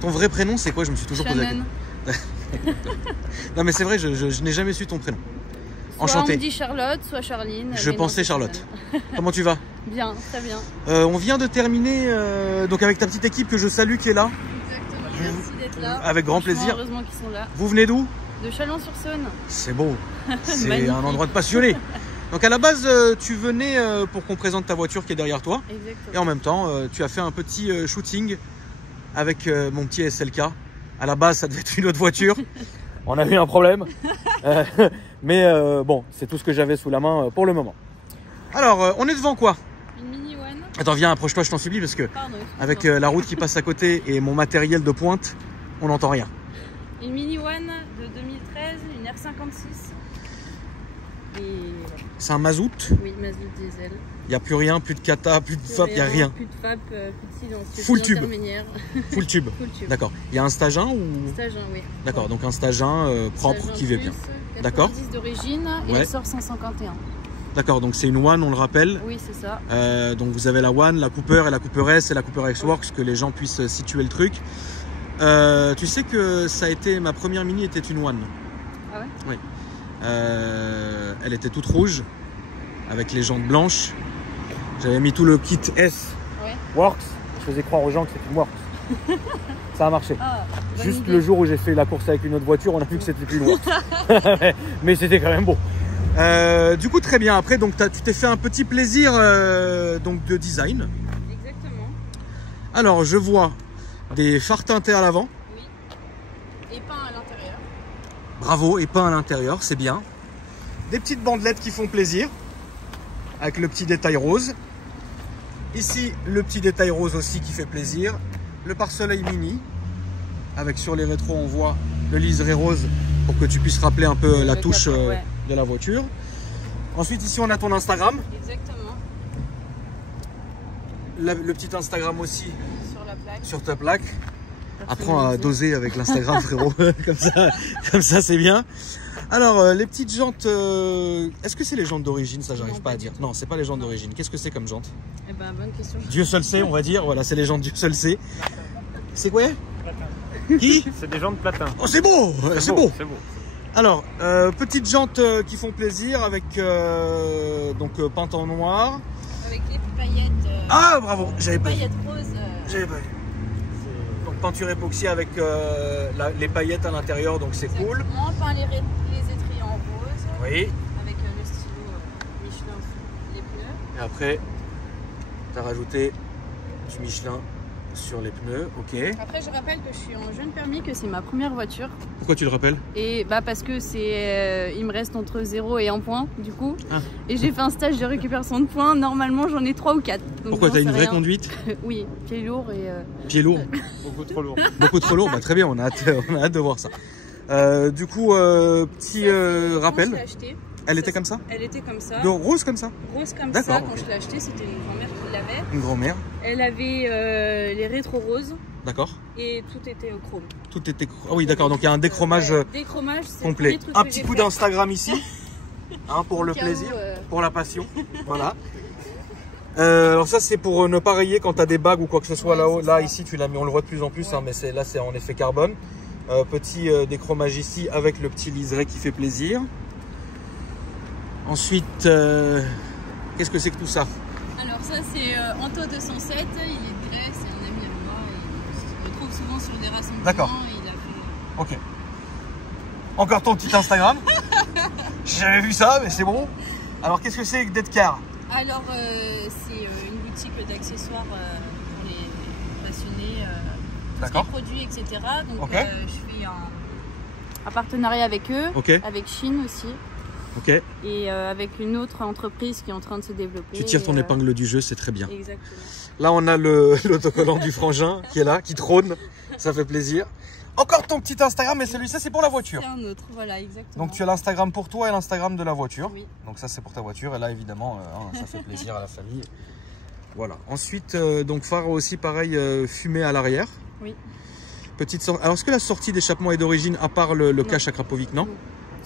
Ton vrai prénom, c'est quoi? Je me suis toujours posé la question. Non, mais c'est vrai, je n'ai jamais su ton prénom. Enchanté. Soit on me dit Charlotte, soit Charline. Je pensais Charlotte. Comment tu vas? Bien, très bien. On vient de terminer donc avec ta petite équipe que je salue qui est là. Exactement, merci d'être là. Avec grand plaisir. Heureusement qu'ils sont là. Vous venez d'où? De Chalon-sur-Saône. C'est beau. C'est un endroit de passionné. Donc à la base, tu venais pour qu'on présente ta voiture qui est derrière toi. Exactement. Et en même temps, tu as fait un petit shooting avec mon petit SLK. À la base, ça devait être une autre voiture. On a eu un problème. Mais bon, c'est tout ce que j'avais sous la main pour le moment. Alors, on est devant quoi? Une Mini One. Attends, viens, approche-toi, je t'en supplie, parce que Pardon, avec la route qui passe à côté et mon matériel de pointe, on n'entend rien. Une Mini One de 2013, une R56. Et... C'est un mazout? Oui, mazout diesel. Il n'y a plus rien, plus de kata, plus de FAP, il n'y a rien. Plus de FAP, plus de silencieux. Full tube. Full tube. Full tube. D'accord. Il y a un stage 1 ou... Stage 1, oui. D'accord, donc un stage 1 propre Stage 1 qui va bien. D'accord. 90 d'origine et Ouais. elle sort 151. D'accord, donc c'est une One, on le rappelle. Oui, c'est ça. Donc vous avez la One, la Cooper et la Cooper S et la Cooper X-Works, que les gens puissent situer le truc. Tu sais que ça a été, ma première Mini était une One. Ah ouais? Oui. Elle était toute rouge, avec les jantes blanches. J'avais mis tout le kit S Ouais. Works. Je faisais croire aux gens que c'était une Works. Ça a marché. Ah, bonne Juste idée. le jour où j'ai fait la course avec une autre voiture, on a vu que c'était plus une Works. Mais c'était quand même beau. Du coup, très bien. Après, donc, tu t'es fait un petit plaisir donc de design. Exactement. Alors, je vois des phares teintés à l'avant. Oui. Et peint à l'intérieur. Bravo, et peint à l'intérieur, c'est bien. Des petites bandelettes qui font plaisir, avec le petit détail rose. Ici, le petit détail rose aussi qui fait plaisir. Le pare-soleil mini, avec sur les rétros, on voit le liseré rose pour que tu puisses rappeler un peu la touche ouais. de la voiture. Ensuite, ici, on a ton Instagram. Exactement. Le petit Instagram aussi Sur la plaque. sur ta plaque. Apprends à doser avec l'Instagram, frérot. comme ça, c'est bien. Alors, les petites jantes, est-ce que c'est les jantes d'origine? Ça, j'arrive Non, pas à pas dire. du tout. Non, c'est pas les jantes d'origine. Qu'est-ce que c'est comme jantes? Eh ben, bonne question. Dieu seul sait, on va dire. Voilà, c'est les jantes Dieu seul sait. C'est quoi? Qui? C'est des jantes platin. Oh, c'est beau! C'est beau! C'est beau. Alors, petites jantes qui font plaisir avec donc peintes en noir. Avec les paillettes. Ah, bravo! J'avais pas vu. Paillettes roses. J'avais pas vu. Donc, peinture époxy avec les paillettes à l'intérieur, donc c'est cool. On peint les étriers en rose. Oui. Avec le stylo Michelin sur les pneus. Et après, tu as rajouté du Michelin sur les pneus, ok. Après, je rappelle que je suis en jeune permis, que c'est ma première voiture. Pourquoi tu le rappelles? Et bah parce que c'est, il me reste entre 0 et 1 point du coup. Ah. Et j'ai fait un stage de récupération de points. Normalement, j'en ai 3 ou 4. Donc Pourquoi j'en tu as une sais vraie rien. conduite? Oui, pied lourd et. Pied lourd. Beaucoup trop lourd. Beaucoup trop lourd, bah très bien, on a hâte de voir ça. Du coup, petit Quand rappel, je l'ai acheté, elle était comme ça? elle était comme ça. De rose comme ça? Rose comme D'accord, ça. Quand ok. je l'ai acheté, c'était une grand-mère qui l'avait. Une grand-mère, Elle avait les rétros roses d'accord. et tout était au chrome. Tout était... Ah oui, d'accord, donc il y a un déchromage Déchromage, c'est complet. le premier truc Un que petit j'ai coup fait. d'Instagram ici, hein, pour le Au cas où, plaisir, pour la passion, voilà. Alors ça c'est pour ne pas rayer quand tu as des bagues ou quoi que ce soit Ouais, là-haut. c'est Là ça. ici tu l'as mis, on le voit de plus en plus, Ouais. hein, mais là c'est en effet carbone. Petit déchromage ici avec le petit liseré qui fait plaisir. Ensuite, qu'est-ce que c'est que tout ça? Alors ça c'est Anto 207, il est grec, c'est un ami à moi, il se retrouve souvent sur des rassemblements. D'accord. Et il a fait... Ok. Encore ton petit Instagram. J'ai jamais vu ça, mais c'est bon. Alors qu'est-ce que c'est que Deadcar? Alors c'est une boutique d'accessoires pour les passionnés, tout ce qui D'accord. est produits, etc. Donc Ok. je fais un partenariat avec eux, Ok. avec Chine aussi, Ok. et avec une autre entreprise qui est en train de se développer. Tu tires ton et, épingle du jeu, c'est très bien. Exactement. Là, on a l'autocollant du frangin qui est là, qui trône. Ça fait plaisir. Encore ton petit Instagram, mais celui-ci, c'est pour la voiture. C'est un autre, voilà, exactement. Donc, tu as l'Instagram pour toi et l'Instagram de la voiture. Oui. Donc, ça, c'est pour ta voiture. Et là, évidemment, ça fait plaisir à la famille. Voilà. Ensuite, donc, phare aussi, pareil, fumé à l'arrière. Oui. Petite sortie. Alors, est-ce que la sortie d'échappement est d'origine, à part le cache à Krapovic, non?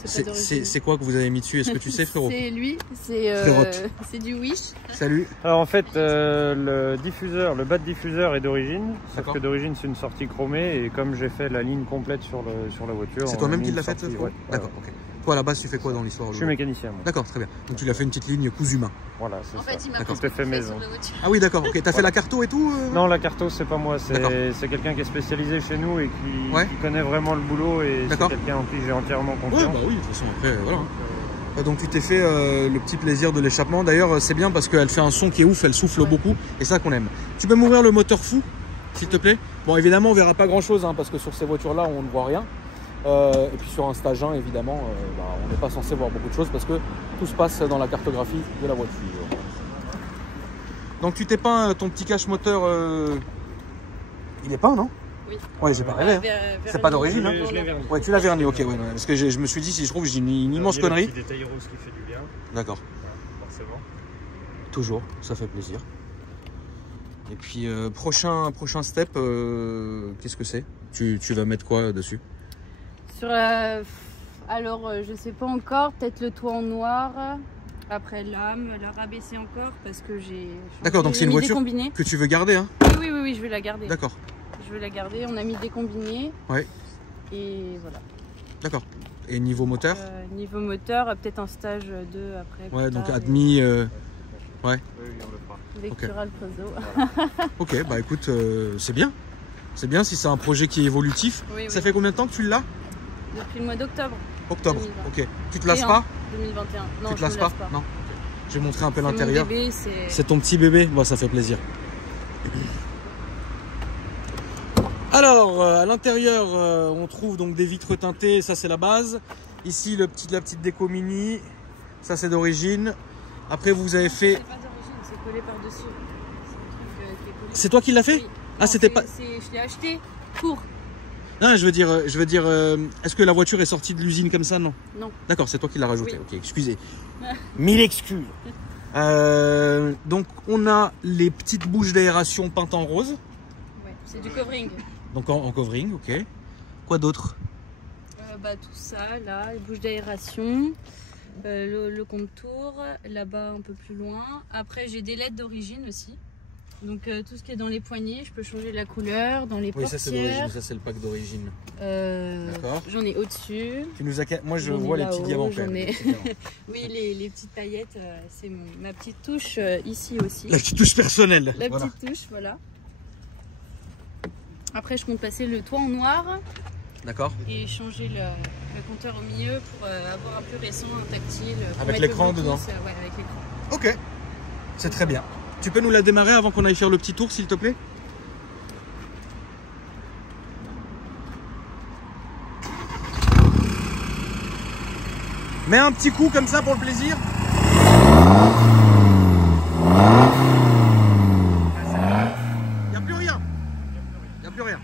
c'est pas d'origine. C'est quoi que vous avez mis dessus? Est-ce que tu sais, frérot? C'est lui, c'est du Wish. Salut. Alors en fait, le bas de diffuseur est d'origine, sauf D'accord. que d'origine c'est une sortie chromée et comme j'ai fait la ligne complète sur la voiture. C'est on toi-même a qui mis l'as une faite? sortie, ouais. D'accord, ok. Toi, à la base, tu fais quoi dans l'histoire? Je suis mécanicien. Moi. D'accord, très bien. Donc tu l'as fait une petite ligne cousu main. Voilà, c'est En ça. fait, il m'a D'accord. tout fait maison. sur la voiture. Ah oui, d'accord, ok. T'as fait la carto et tout Non, la carto c'est pas moi, D'accord. c'est quelqu'un qui est spécialisé chez nous et Ouais. qui connaît vraiment le boulot et c'est D'accord. quelqu'un en qui j'ai entièrement Ouais, confiance. bah oui, de toute façon, après, voilà. Donc tu t'es fait le petit plaisir de l'échappement. D'ailleurs, c'est bien parce qu'elle fait un son qui est ouf, elle souffle beaucoup. Et ça qu'on aime. Tu peux m'ouvrir le moteur fou, s'il te plaît? Bon, évidemment, on verra pas grand-chose, hein, parce que sur ces voitures-là, on ne voit rien. Et puis sur un stage 1, évidemment, on n'est pas censé voir beaucoup de choses parce que tout se passe dans la cartographie de la voiture. Donc tu t'es peint ton petit cache moteur. Il est peint, non? Oui. Ouais, j'ai pas rêvé. Hein. C'est pas d'origine, hein? Je l'ai verni. Ouais, tu l'as verni, ok. Ouais, parce que je me suis dit, si je trouve, j'ai une immense connerie. Il y a le petit détail rose qui fait du bien. D'accord. Forcément. Toujours, ça fait plaisir. Et puis prochain step, qu'est-ce que c'est? Tu vas mettre quoi dessus? Sur alors, je sais pas encore, peut-être le toit en noir. Après l'âme, la rabaisser encore parce que j'ai. D'accord, donc c'est une voiture combinée. que tu veux garder, hein? Oui, je vais la garder. D'accord, Je vais la garder. On a mis des combinés. ouais, Et voilà. d'accord. Et niveau moteur? Niveau moteur, peut-être un stage 2 après. Ouais, plus donc tard, admis. Ouais, Oui, on le fera. Vectural Prezo. ok, bah écoute, c'est bien. C'est bien si c'est un projet qui est évolutif. Oui, Ça oui. fait combien de temps que tu l'as? Depuis le mois d'octobre Octobre, 2020. ok. Tu te lasses pas? 2021. Non, Tu te je me lasses lasse pas? Non. Je vais montrer un peu C'est mon l'intérieur. bébé, C'est ton petit bébé? Bon, ça fait plaisir. Alors, à l'intérieur, on trouve donc des vitres teintées, ça c'est la base. Ici, la petite déco mini, ça c'est d'origine. Après, vous avez fait... C'est pas d'origine, c'est collé par-dessus. C'est un truc qui est collé. C'est toi qui l'as fait? Oui. Ah, Non, c'était pas... Je l'ai acheté pour. Non, je veux dire, est-ce que la voiture est sortie de l'usine comme ça? Non. Non. D'accord, c'est toi qui l'as rajouté. Oui. Ok, excusez. 1000 excuses. Donc, on a les petites bouches d'aération peintes en rose. Ouais, c'est du covering. Donc en covering, ok. Quoi d'autre? Tout ça, là, les bouches d'aération, le contour, là-bas un peu plus loin. Après, j'ai des LED d'origine aussi. Donc tout ce qui est dans les poignées, je peux changer la couleur, dans les Oui, ça c'est d'origine, portières. ça c'est le pack d'origine. D'accord. J'en ai au-dessus. Tu nous as... Moi je J'en ai vois les petits là-haut, diamants. j'en quand même. ai- Oui, les petites paillettes, c'est ma petite touche ici aussi. La petite touche personnelle. La Voilà. petite touche, voilà. Après, je compte passer le toit en noir D'accord. et changer le compteur au milieu pour avoir un peu récent, un tactile. pour Avec mettre l'écran le Bluetooth, dedans. Ouais, avec l'écran. Ok. C'est très bien. Tu peux nous la démarrer avant qu'on aille faire le petit tour, s'il te plaît? Mets un petit coup comme ça pour le plaisir. Il n'y a plus rien. Il n'y a plus rien.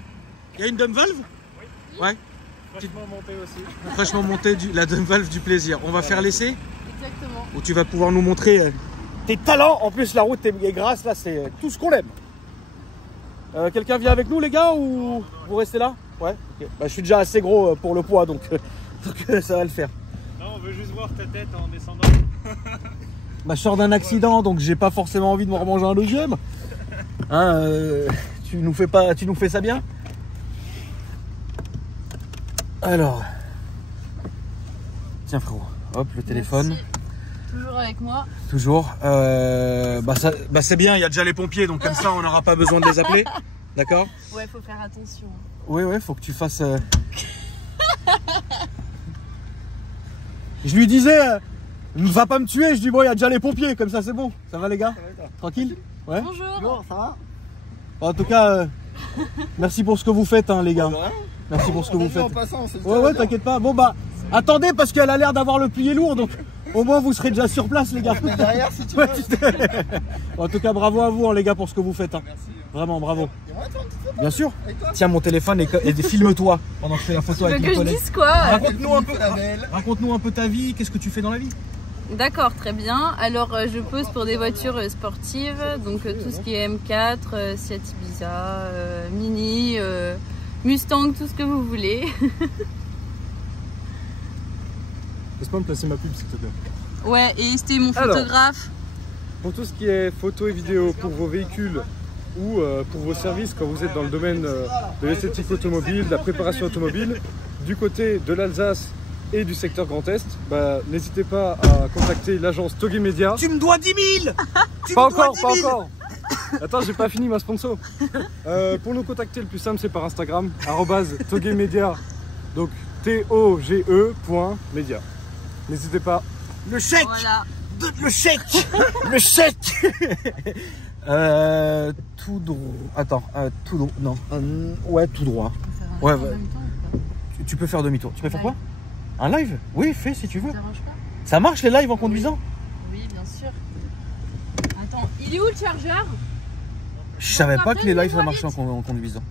Il y a une dump valve? Ouais. Fraîchement monté aussi. Fraîchement montée, la dump valve du plaisir. On va faire l'essai Exactement. où tu vas pouvoir nous montrer tes talents. En plus, la route est grasse, là, c'est tout ce qu'on aime. Quelqu'un vient avec nous, les gars, ou vous restez là? Ouais, ok. Bah, je suis déjà assez gros pour le poids, donc ça va le faire. Non, on veut juste voir ta tête en descendant. Bah, je sors d'un accident, donc j'ai pas forcément envie de me remanger un deuxième. Hein, tu nous fais ça bien? Alors, tiens frérot, hop le téléphone. Merci. Toujours avec moi. Toujours. C'est bien, il y a déjà les pompiers, donc comme ça on n'aura pas besoin de les appeler. D'accord? Ouais, faut faire attention. Oui, faut que tu fasses. Je lui disais, ne va pas me tuer. Je dis, bon, il y a déjà les pompiers, comme ça c'est bon. Ça va les gars? Tranquille? Ouais. Bonjour. Ça va? En tout cas, merci pour ce que vous faites, hein, les gars. Merci pour ce que vous faites. Ouais, t'inquiète pas. Bon, bah, attendez, parce qu'elle a l'air d'avoir le plié lourd, donc au moins vous serez déjà sur place, les gars. Derrière, si tu Ouais, veux. En tout cas, bravo à vous, hein, les gars, pour ce que vous faites. Hein. Merci. Vraiment, bravo. Et moi, toi, un petit peu Bien sûr. avec toi? Tiens mon téléphone et filme-toi pendant que je fais la photo Tu veux avec que mes je collègues. dise quoi? Raconte-nous un peu. La belle. Raconte-nous un peu ta vie. Qu'est-ce que tu fais dans la vie? D'accord, très bien. Alors, je pose pour des voitures sportives, donc tout ce qui est M4, Seat Ibiza, Mini, Mustang, tout ce que vous voulez. Laisse-moi me placer ma pub s'il te plaît. Ouais, et c'était mon Alors. photographe. Pour tout ce qui est photo et vidéo pour vos véhicules ou pour vos services quand vous êtes dans le domaine de l'esthétique automobile, de la préparation automobile, du côté de l'Alsace et du secteur Grand Est, bah, n'hésitez pas à contacter l'agence Togé Média. Tu me dois 10 000. Pas encore. Attends, j'ai pas fini ma sponsor. Pour nous contacter, le plus simple c'est par Instagram, @Togé Média, donc TOGE.media. N'hésitez pas. Le chèque. Voilà. Le chèque. Le chèque. Tout droit. Attends, tout droit. Non. Ouais, tout droit. Ouais, ouais. Tu peux faire demi-tour. Tu peux faire quoi? Un live? Oui, fais si tu veux. Ça marche pas? Ça marche les lives en conduisant? Oui, bien sûr. Attends, il est où le chargeur? Je savais pas que les lives ça marchait en conduisant.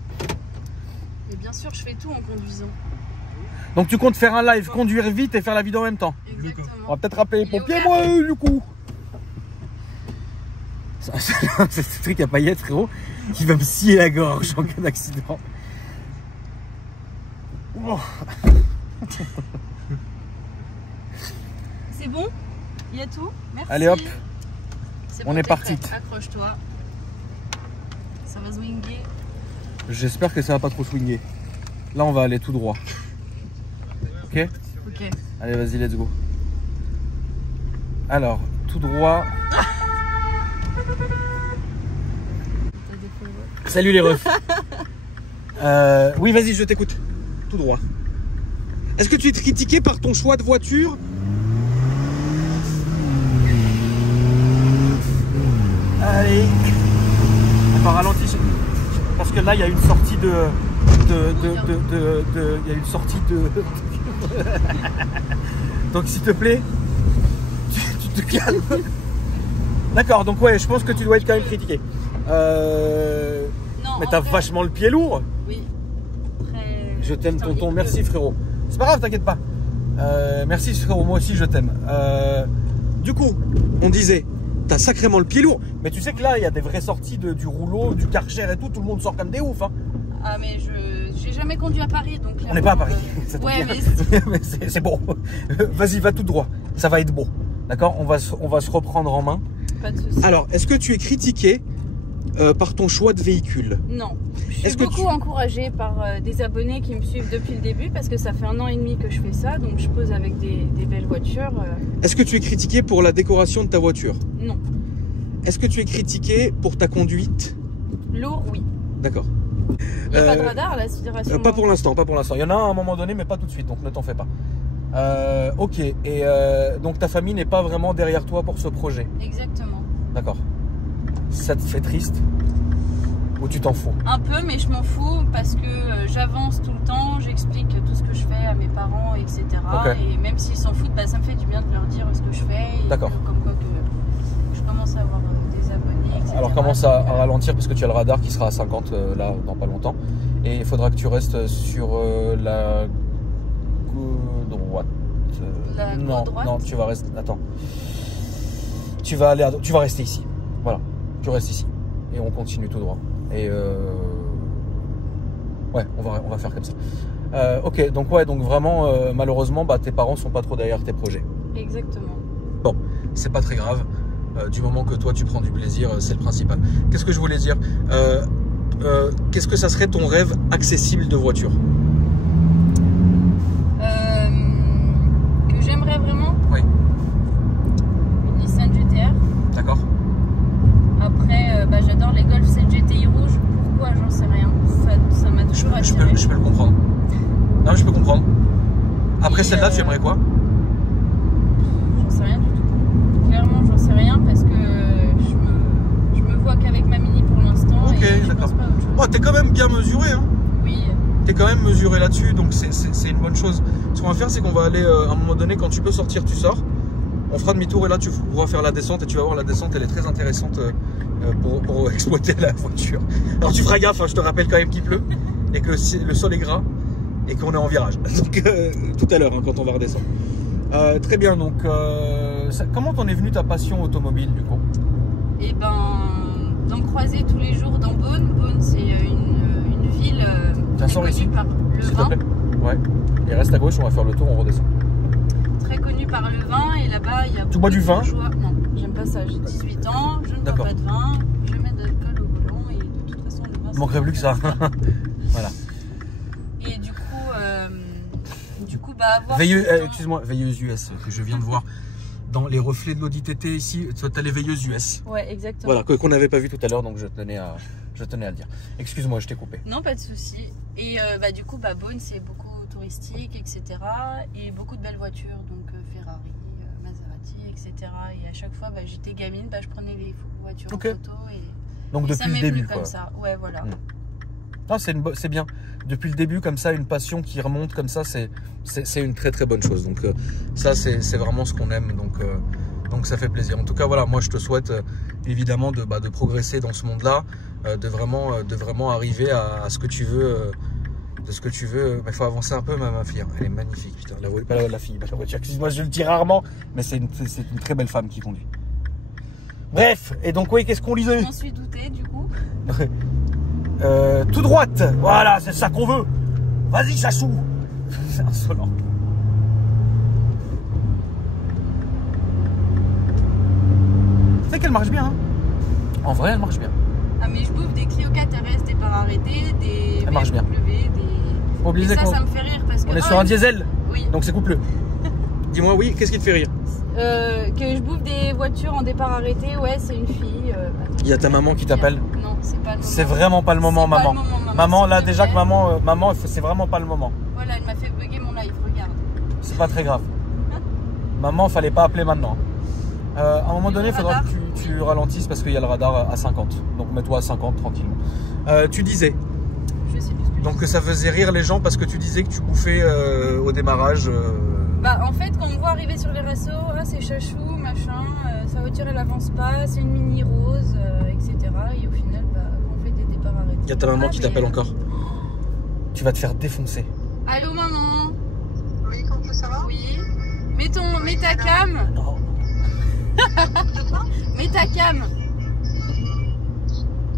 Mais bien sûr, je fais tout en conduisant. Donc tu comptes faire un live, conduire vite et faire la vidéo en même temps? Exactement. On va peut-être rappeler les Il est pompiers, ouvert. moi, du coup. C'est ce truc à paillettes, frérot, qui va me scier la gorge en cas d'accident. Oh. C'est bon? Il y a tout? Merci. Allez hop, C'est on bon, est t'es parti. prêt. Accroche-toi. Ça va swinguer. j'espère que ça va pas trop swinguer. Là, on va aller tout droit. Ok? Ok. Allez, vas-y, let's go. Alors, tout droit. Salut les refs. Oui, vas-y, je t'écoute. Tout droit. Est-ce que tu es critiqué par ton choix de voiture? Allez. Enfin, ralentis. Parce que là, il y a une sortie de... Il y a une sortie de... Donc, s'il te plaît, tu te calmes. D'accord, donc ouais, je pense que tu dois être quand même critiqué. Non, Mais en t'as fait, vachement le pied lourd. Oui. Après, Je t'aime, putain, tonton. il Merci, pleut. frérot. C'est pas grave, t'inquiète pas. Merci, frérot. Moi aussi, je t'aime. Du coup, on disait, t'as sacrément le pied lourd. Mais tu sais que là, il y a des vraies sorties du rouleau, du Karcher et tout. Tout le monde sort comme des oufs. Hein. Ah, mais j'ai jamais conduit à Paris, donc... On n'est pas à Paris. Ça Ouais, tombe mais... bien. Mais c'est bon. Vas-y, va tout droit. Ça va être beau. D'accord, on va se reprendre en main. Pas de soucis. Alors, est-ce que tu es critiqué par ton choix de véhicule? Non. Je suis Est-ce que beaucoup encouragée par des abonnés qui me suivent depuis le début parce que ça fait 1 an et demi que je fais ça, donc je pose avec des belles voitures. Est-ce que tu es critiqué pour la décoration de ta voiture? Non. Est-ce que tu es critiqué pour ta conduite? Lourd, oui. D'accord. Il n'y a pas de radar là, c'est rassurant. Pas pour l'instant, pas pour l'instant. Il y en a un à un moment donné, mais pas tout de suite, donc ne t'en fais pas. Ok, et donc ta famille n'est pas vraiment derrière toi pour ce projet? Exactement. D'accord. Ça te fait triste? Ou tu t'en fous? Un peu, mais je m'en fous parce que j'avance tout le temps, j'explique tout ce que je fais à mes parents, etc. Ok. Et même s'ils s'en foutent, bah, ça me fait du bien de leur dire ce que je fais. Et D'accord. comme quoi que je commence à avoir des abonnés, etc. Alors commence à ralentir parce que tu as le radar qui sera à 50 là dans pas longtemps. Et il faudra que tu restes sur la droite. La non, droite. non, tu vas rester. Attends. Tu vas rester ici. Voilà. Tu restes ici. Et on continue tout droit. Et ouais, on va faire comme ça. Ok, donc ouais, donc vraiment, malheureusement, bah, tes parents sont pas trop derrière tes projets. Exactement. Bon, c'est pas très grave. Du moment que toi tu prends du plaisir, c'est le principal. Qu'est-ce que je voulais dire? Qu'est-ce que ça serait ton rêve accessible de voiture? Que j'aimerais vraiment. Oui. Une Nissan GTR. D'accord. Après, bah, j'adore les Golf 7 GTI rouge. Pourquoi? J'en sais rien. Ça m'a toujours attiré. Je peux le comprendre. Non, je peux comprendre. Après Et, celle-là, tu aimerais quoi? J'en sais rien du tout. Clairement, j'en sais rien parce que je me vois qu'avec ma Mini pour l'instant. Ok, et je d'accord. pense pas à autre chose. Oh, t'es quand même bien mesuré, hein? Oui. T'es quand même mesuré là-dessus, donc c'est une bonne chose. Ce qu'on va faire, c'est qu'on va aller à un moment donné, quand tu peux sortir, tu sors. On fera demi-tour et là, tu pourras faire la descente et tu vas voir, la descente, elle est très intéressante pour exploiter la voiture. Alors tu feras gaffe, hein, je te rappelle quand même qu'il pleut et que le sol est gras et qu'on est en virage. Donc tout à l'heure, hein, quand on va redescendre. Très bien, donc comment t'en es venu ta passion automobile du coup? Et ben, d'en croiser tous les jours dans Beaune. Beaune, c'est une ville Tiens, sors connue ici, par le s'il te vin. plaît. Ouais. Et reste à gauche, on va faire le tour, on redescend. très connu par le vin et là-bas il y a. Tu bois du vin? Non, j'aime pas ça. J'ai 18 ans, je ne bois pas de vin, je mets de l'alcool au volant et de toute façon le vin. Il manquerait plus que ça. Voilà. Et du coup, bah avoir. Excuse-moi, veilleuse US que je viens de voir dans les reflets de l'Audi TT ici. Tu as les veilleuses US. Ouais, exactement. Voilà, qu'on n'avait pas vu tout à l'heure, donc je tenais à le dire. Excuse-moi, je t'ai coupé. Non, pas de souci. Et bah du coup, bah Beaune c'est beaucoup touristique, etc. Et beaucoup de belles voitures, donc Ferrari, Maserati, etc. Et à chaque fois, bah, j'étais gamine, bah, je prenais les voitures en photo et donc et depuis ça le début, comme ça. Ouais, voilà. Non, c'est bien. Depuis le début, comme ça, une passion qui remonte comme ça, c'est une très très bonne chose. Donc ça, c'est vraiment ce qu'on aime. Donc ça fait plaisir. En tout cas, voilà, moi je te souhaite évidemment de progresser dans ce monde-là, de vraiment arriver à ce que tu veux. De ce que tu veux. Il faut avancer un peu, ma fille. Elle est magnifique, putain. La voiture. Excuse-moi, je le dis rarement, mais c'est une très belle femme qui conduit. Bref, et donc oui, qu'est-ce qu'on lisait? Je m'en suis douté du coup. Tout droite, voilà, c'est ça qu'on veut. Vas-y, Chassou. C'est insolent. Tu sais qu'elle marche bien, hein. En vrai, elle marche bien. Ah, mais je bouffe des Clio 4RS, des par arrêtés, des elle marche bien. Et ça me fait rire parce que. On est sur un diesel. Oui. Donc c'est coupleux. Dis-moi, oui, qu'est-ce qui te fait rire? Que je bouffe des voitures en départ arrêté, ouais, c'est une fille. Il y a ta maman qui t'appelle? Non, c'est pas le moment. C'est vraiment pas le moment, maman. Maman, là, déjà que maman, c'est vraiment pas le moment. Voilà, elle m'a fait bugger mon live, regarde. C'est pas très grave. Maman, fallait pas appeler maintenant. À un moment donné, il faudra que tu ralentisses parce qu'il y a le radar à 50. Donc mets-toi à 50 tranquillement. Tu disais. Je sais plus ce que donc ça faisait rire les gens parce que tu disais que tu bouffais au démarrage. Bah en fait, quand on me voit arriver sur les réseaux, ah c'est chachou, machin, sa voiture elle avance pas, c'est une mini rose, etc. Et au final, bah, on fait des départs arrêtés. Il y a ta maman qui t'appelle encore. Tu vas te faire défoncer. Allô maman? Oui, comment ça va? Oui. Mets ta cam. Non. Mets ta cam.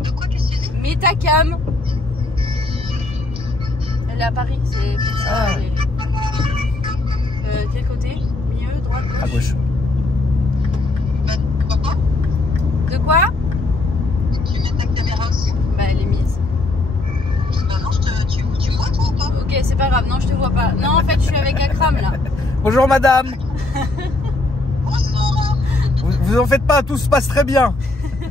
De quoi tu sais dit? Mets ta cam. Elle est à Paris, c'est pour ça. Quel côté? Milieu, droite, gauche? À gauche. Pourquoi? De quoi? Tu mets ta caméra aussi? Bah elle est mise. Bah non, tu vois toi ou pas? Ok, c'est pas grave, non je te vois pas. Non en fait je suis avec Akram là. Bonjour madame. Bonjour. Vous en faites pas, tout se passe très bien. Ouais,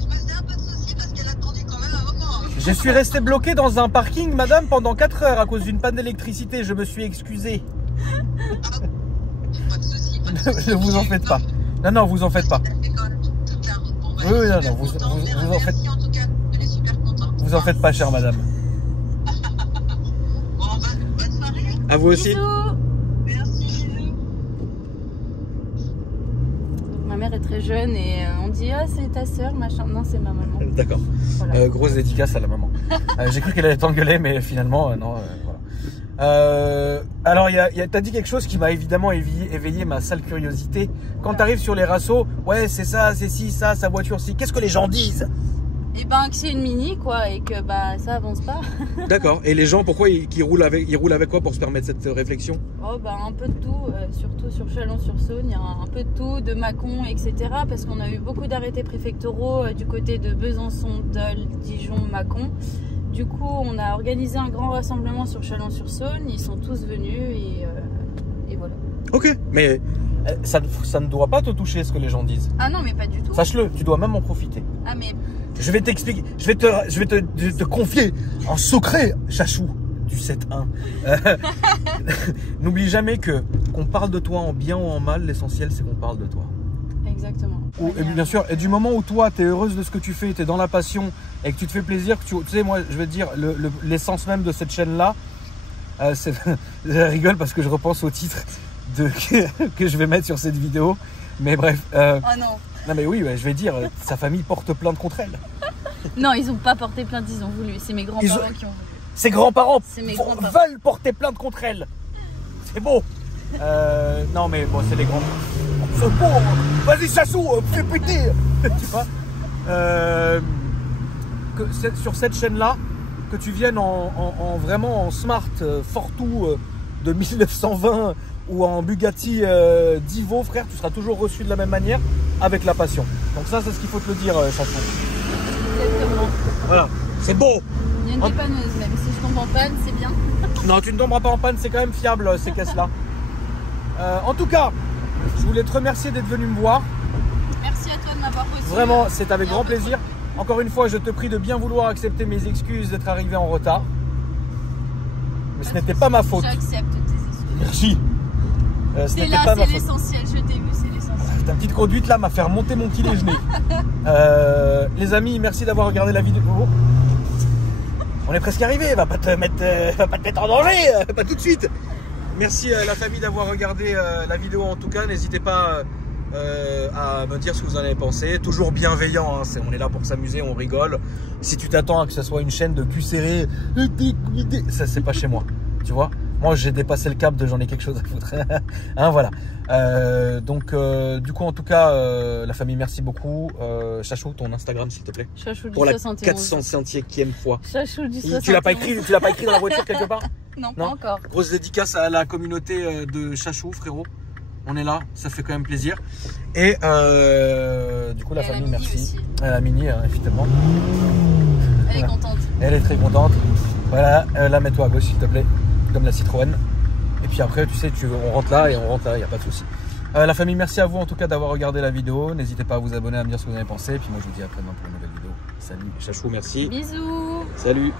je me faisais un peu de soucis parce qu'elle a attendu quand même un moment. Je suis resté bloqué dans un parking, madame, pendant 4 heures à cause d'une panne d'électricité. Je me suis excusé. Pas de soucis, pas de soucis. Ne vous en faites pas. Non, vous en faites pas. Oui, non, vous en faites. Merci en tout cas, elle est super contente. Vous en faites pas, chère madame. Bon, bonne soirée. À vous aussi. Bisous. Merci. Donc, ma mère est très jeune et on dit ah c'est ta soeur machin. Non c'est ma maman. D'accord. Voilà. Grosse dédicace à la maman. J'ai cru qu'elle allait t'engueuler, mais finalement, non. Voilà. Alors, t'as dit quelque chose qui m'a évidemment éveillé ma sale curiosité. Quand tu arrives sur les rassos, ouais, c'est ça, c'est ci, ça, sa voiture, ci. Qu'est-ce que les gens disent? Et ben que c'est une mini quoi et que bah ça avance pas. D'accord. Et les gens, pourquoi ils roulent avec quoi pour se permettre cette réflexion? Oh bah un peu de tout, surtout sur Chalon-sur-Saône, il y a un peu de tout, de Mâcon, etc. Parce qu'on a eu beaucoup d'arrêtés préfectoraux du côté de Besançon, Dole, Dijon, Mâcon. Du coup, on a organisé un grand rassemblement sur Chalon-sur-Saône. Ils sont tous venus et voilà. Ok, mais ça ne doit pas te toucher ce que les gens disent. Ah non, mais pas du tout. Sache-le, tu dois même en profiter. Ah mais... Je vais t'expliquer, je vais te confier un secret, Chachou, du 7-1. N'oublie jamais qu'on parle de toi en bien ou en mal, l'essentiel c'est qu'on parle de toi. Exactement. Et bien sûr, et du moment où toi, tu es heureuse de ce que tu fais, tu es dans la passion et que tu te fais plaisir, tu sais, moi, je vais te dire, l'essence même de cette chaîne-là, je rigole parce que je repense au titre que je vais mettre sur cette vidéo. Mais bref. Oh non. Non mais oui, ouais, je vais dire, sa famille porte plainte contre elle. Non, ils n'ont pas porté plainte, ils ont voulu. C'est mes grands-parents qui ont voulu. Ses grands-parents veulent porter plainte contre elle. C'est beau. Non mais bon, c'est les grands. C'est beau. Vas-y Chassou, fais péter. Tu vois sur cette chaîne-là, que tu viennes vraiment en smart, fort tout, de 1920 ou en Bugatti Divo, frère, tu seras toujours reçu de la même manière avec la passion. Donc ça, c'est ce qu'il faut te le dire, Chachou. Exactement. Voilà, c'est beau. Il y a une dépanneuse, même si je tombe en panne, c'est bien. Non, tu ne tomberas pas en panne, c'est quand même fiable ces caisses-là. En tout cas, je voulais te remercier d'être venu me voir. Merci à toi de m'avoir reçu. Vraiment, c'est avec grand plaisir. Encore une fois, je te prie de bien vouloir accepter mes excuses d'être arrivé en retard. Mais ce n'était pas ma faute. J'accepte tes excuses. Merci. Ce C'est n'était là, pas ma c'est faute. l'essentiel, je t'ai vu, c'est l'essentiel. Ta petite conduite là m'a fait remonter mon petit déjeuner. Les amis, merci d'avoir regardé la vidéo. On est presque arrivé, va pas te mettre en danger, pas tout de suite. Merci à la famille d'avoir regardé la vidéo en tout cas. N'hésitez pas à me dire ce que vous en avez pensé. Toujours bienveillant, hein. On est là pour s'amuser, on rigole. Si tu t'attends à que ce soit une chaîne de cul serré, ça c'est pas chez moi, tu vois. Moi j'ai dépassé le cap de j'en ai quelque chose à foutre. Hein, voilà. Du coup en tout cas la famille, merci beaucoup. Chachou, ton Instagram s'il te plaît. Chachou du Pour la 71. 400e fois. Chachou du 71. Tu l'as pas écrit dans la voiture quelque part? Non, pas encore. Grosse dédicace à la communauté de Chachou, frérot. On est là, ça fait quand même plaisir. Et du coup la famille, merci. Aussi. La Mini, évidemment. Elle est contente. Elle est très contente. Voilà, là mets-toi à gauche s'il te plaît, comme la Citroën. Et puis après, tu sais, on rentre là et on rentre là, il n'y a pas de souci. La famille, merci à vous en tout cas d'avoir regardé la vidéo. N'hésitez pas à vous abonner, à me dire ce que vous en avez pensé. Et puis moi je vous dis à après demain pour une nouvelle vidéo. Salut Chachou, merci. Bisous. Salut.